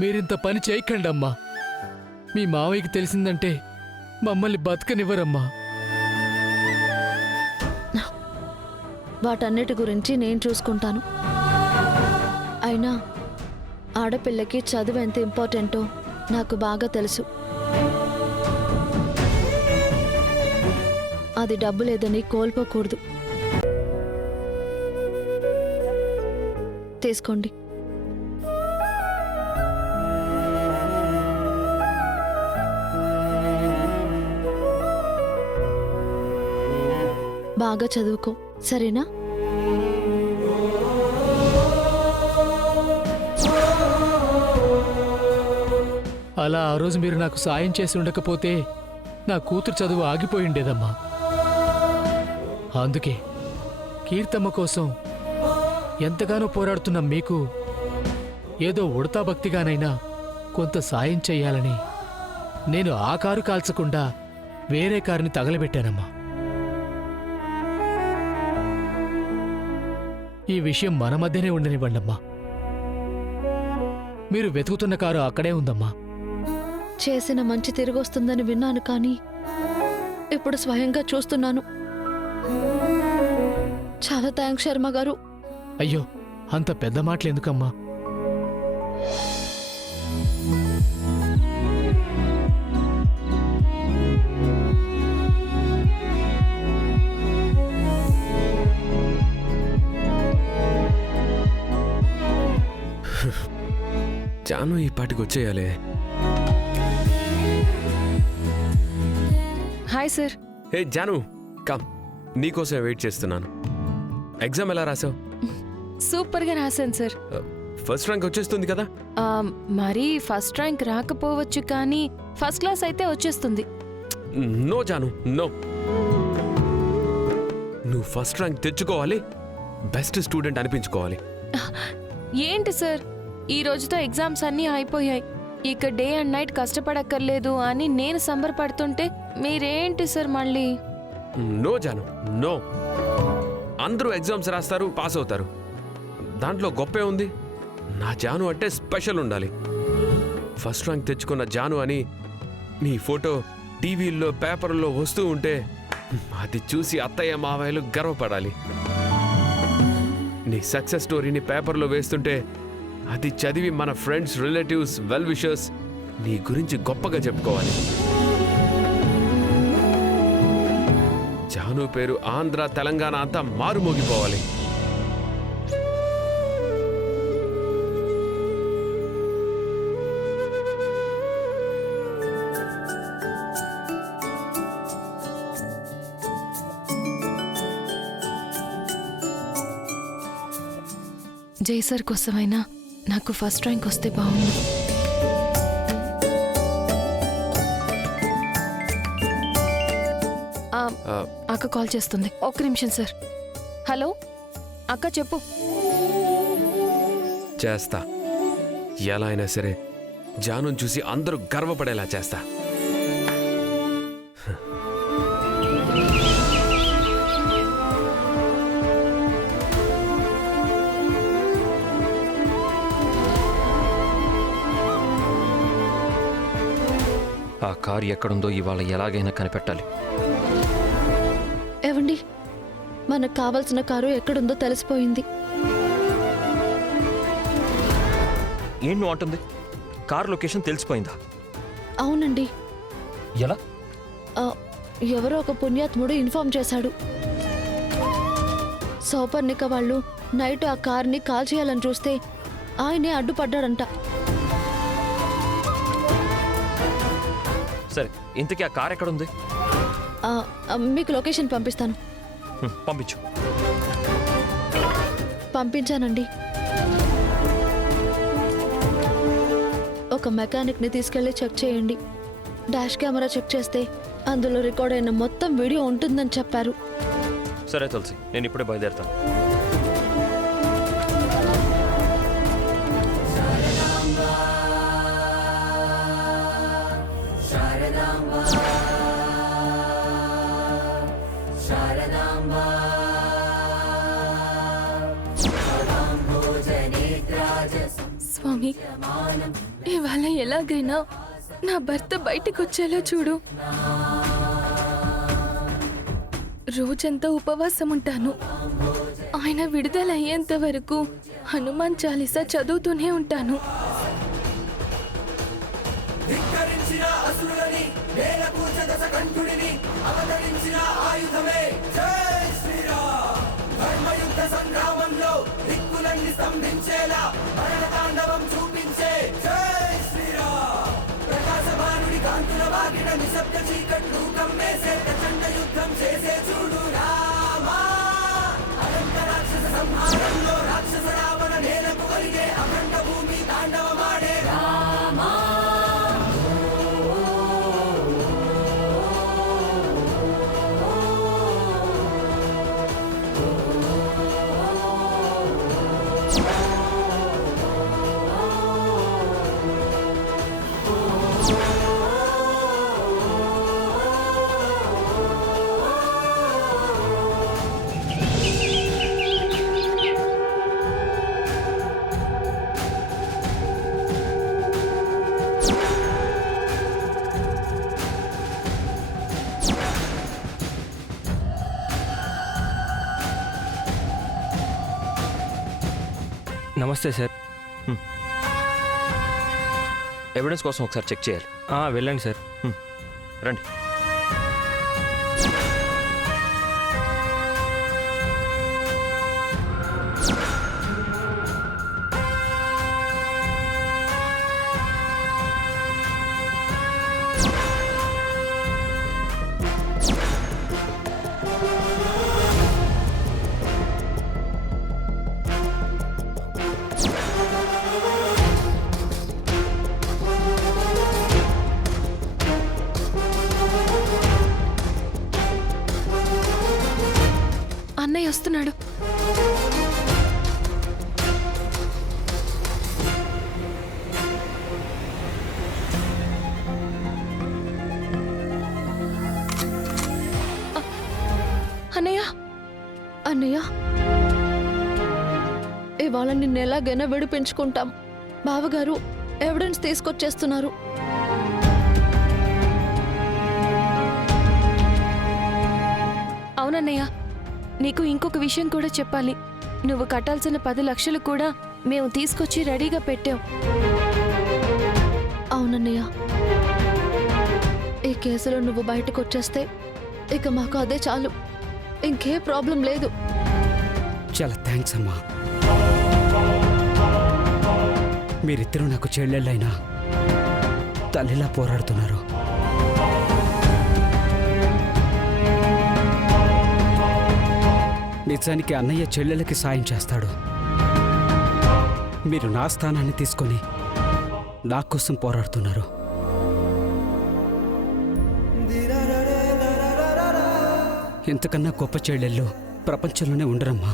మీరింత పని చేయకండి అమ్మా. మీ మావయ్యకి తెలిసిందంటే మమ్మల్ని బతకనివ్వరమ్మా. వాటన్నిటి గురించి నేను చూసుకుంటాను. అయినా ఆడపిల్లకి చదువు ఎంత ఇంపార్టెంటో నాకు బాగా తెలుసు. అది డబ్బు లేదని కోల్పోకూడదు. తీసుకోండి. బాగా చదువుకో, సరేనా? అలా ఆ రోజు మీరు నాకు సాయం చేసి ఉండకపోతే నా కూతురు చదువు ఆగిపోయిండేదమ్మా. అందుకే కీర్తమ్మ కోసం ఎంతగానో పోరాడుతున్న మీకు ఏదో ఉడతా భక్తిగానైనా కొంత సాయం చెయ్యాలని నేను ఆ కారు కాల్చకుండా వేరే కారుని తగలబెట్టానమ్మా. ఈ విషయం మన మధ్యనే ఉండనివ్వండమ్మా. మీరు వెతుకుతున్న కారు అక్కడే ఉందమ్మా. చేసిన మంచి తిరిగొస్తుందని విన్నాను, కానీ ఇప్పుడు స్వయంగా చూస్తున్నాను. చాలా థ్యాంక్స్ శర్మ గారు. అయ్యో, అంత పెద్ద మాటలు ఎందుకమ్మా? జాను ఈ పాటికి వచ్చేయాలి. Hi sir. Hey Janu, come, నీకోసం వెయిట్ చేస్తున్నాను. ఎగ్జామ్ ఎలా రాసావు? సూపర్గా రాశాను సార్. ఫస్ట్ ర్యాంక్ వచ్చేస్తుంది కదా? మరి ఫస్ట్ ర్యాంక్ రాకపోవచ్చు, కానీ ఫస్ట్ క్లాస్ అయితే వచ్చేస్తుంది. No Janu, no. నువ్వు ఫస్ట్ ర్యాంక్ తెచ్చుకోవాలి, బెస్ట్ స్టూడెంట్ అనిపించుకోవాలి. ఏంటి సార్, ఈ రోజుతో ఎగ్జామ్స్ అన్నీ అయిపోయాయి, ఇక డే అండ్ నైట్ కష్టపడక్కర్లేదు అని నేను సంబరపడుతుంటే మీరేంటి సార్ మళ్ళీ? No Janu, no. అందరూ ఎగ్జామ్స్ రాస్తారు, పాస్ అవుతారు. దాంట్లో గొప్పే ఉంది. నా జాను అంటే స్పెషల్ ఉండాలి. ఫస్ట్ ర్యాంక్ తెచ్చుకున్న జాను అని నీ ఫోటో టీవీల్లో పేపర్లో వస్తూ ఉంటే అది చూసి అత్తయ్య మావయ్యలు గర్వపడాలి. నీ సక్సెస్ స్టోరీని పేపర్లో వేస్తుంటే అది చదివి మన ఫ్రెండ్స్, రిలేటివ్స్, వెల్ విషర్స్ నీ గురించి గొప్పగా చెప్పుకోవాలి. జాను పేరు ఆంధ్ర, తెలంగాణ అంతా మారుమోగిపోవాలి. జై సార్ కోసమైనా నాకు ఫస్ట్ ర్యాంక్ వస్తే బాగుంది. అక్క కాల్ చేస్తుంది, ఒక్క నిమిషం సార్. హలో అక్క, చెప్పు. చేస్తా, ఎలా అయినా సరే జాను చూసి అందరూ గర్వపడేలా చేస్తా. ఆ కారు ఎక్కడుందో ఇవాళ ఎలాగైనా కనిపెట్టాలి. ఏవండి, మనకు కావాల్సిన కారు ఎక్కడుందో తెలిసిపోయింది. ఏంటి నువ్వు అంటుంది? కారు లొకేషన్ తెలిసిపోయిందా? అవునండి. ఎలా? ఎవరో ఒక పుణ్యాత్ముడు ఇన్ఫార్మ్ చేశాడు. సౌపర్ణిక వాళ్ళు నైట్ ఆ కార్ని కాల్ చేయాలని చూస్తే ఆయనే అడ్డుపడ్డాడంట. సరే, ఇంతకీ ఆ కారు ఎక్కడుంది? మీకు లొకేషన్ పంపిస్తాను. పంపించు. పంపించానండి. ఒక మెకానిక్ని తీసుకెళ్లి చెక్ చేయండి. డాష్ కెమెరా చెక్ చేస్తే అందులో రికార్డ్ అయిన మొత్తం వీడియో ఉంటుందని చెప్పారు. సరే తులసి, నేను ఇప్పుడే బయలుదేరుతాను. స్వామి స్వామి, ఇవాళ ఎలాగైనా నా భర్త బయటికి వచ్చేలా చూడు. రోజంతా ఉపవాసం ఉంటాను. ఆయన విడుదల అయ్యేంత వరకు హనుమాన్ చాలీసా చదువుతూనే ఉంటాను. ధిక్కరించిన అసురులని నేల కూర్చదశ కంఠుడిని అవతరించిన ఆయుధమే జై శ్రీరామ్. ధర్మయుద్ధ సంగ్రామంలో దిక్కులన్నీ స్తంభించేలా మరణ తాండవం చూపించే జై శ్రీరామ్. ప్రకాశమానుడి కాంతుల వాగిన నిశ్శబ్ద చీకట్లు కమ్మేసే ప్రచండ యుద్ధం చేసే చూడు రామా. అనంత రాక్షస సంహారంలో రాక్షస రావణ నేలకు కలిగే అఖండ భూమి తాండవమాడే రామా. నమస్తే సార్. ఎవిడెన్స్ కోసం ఒకసారి చెక్ చేయాలి. వెళ్ళండి సార్. రండి. అన్నయ్య వస్తున్నాడు. అన్నయ్య, అన్నయ్య, ఇవాళ నిన్ను ఎలాగైనా విడిపించుకుంటాం. బావగారు ఎవిడెన్స్ తీసుకొచ్చేస్తున్నారు. అవునన్నయ్య, నీకు ఇంకొక విషయం కూడా చెప్పాలి. నువ్వు కట్టాల్సిన 10 లక్షలు కూడా మేము తీసుకొచ్చి రెడీగా పెట్టాం. అవునన్నయ్య, ఈ కేసులో నువ్వు బయటకు వచ్చేస్తే ఇక మాకు అదే చాలు. ఇంకే ప్రాబ్లం లేదు. చాలా థ్యాంక్స్ అమ్మా. మీరిద్దరూ నాకు చెల్లెళ్ళైనా తల్లిలా పోరాడుతున్నారు. నిజానికి అన్నయ్య చెల్లెలకి సాయం చేస్తాడు. మీరు నా స్థానాన్ని తీసుకొని నా కోసం పోరాడుతున్నారు. ఇంతకన్నా గొప్ప చెల్లెళ్ళు ప్రపంచంలోనే ఉండరమ్మా.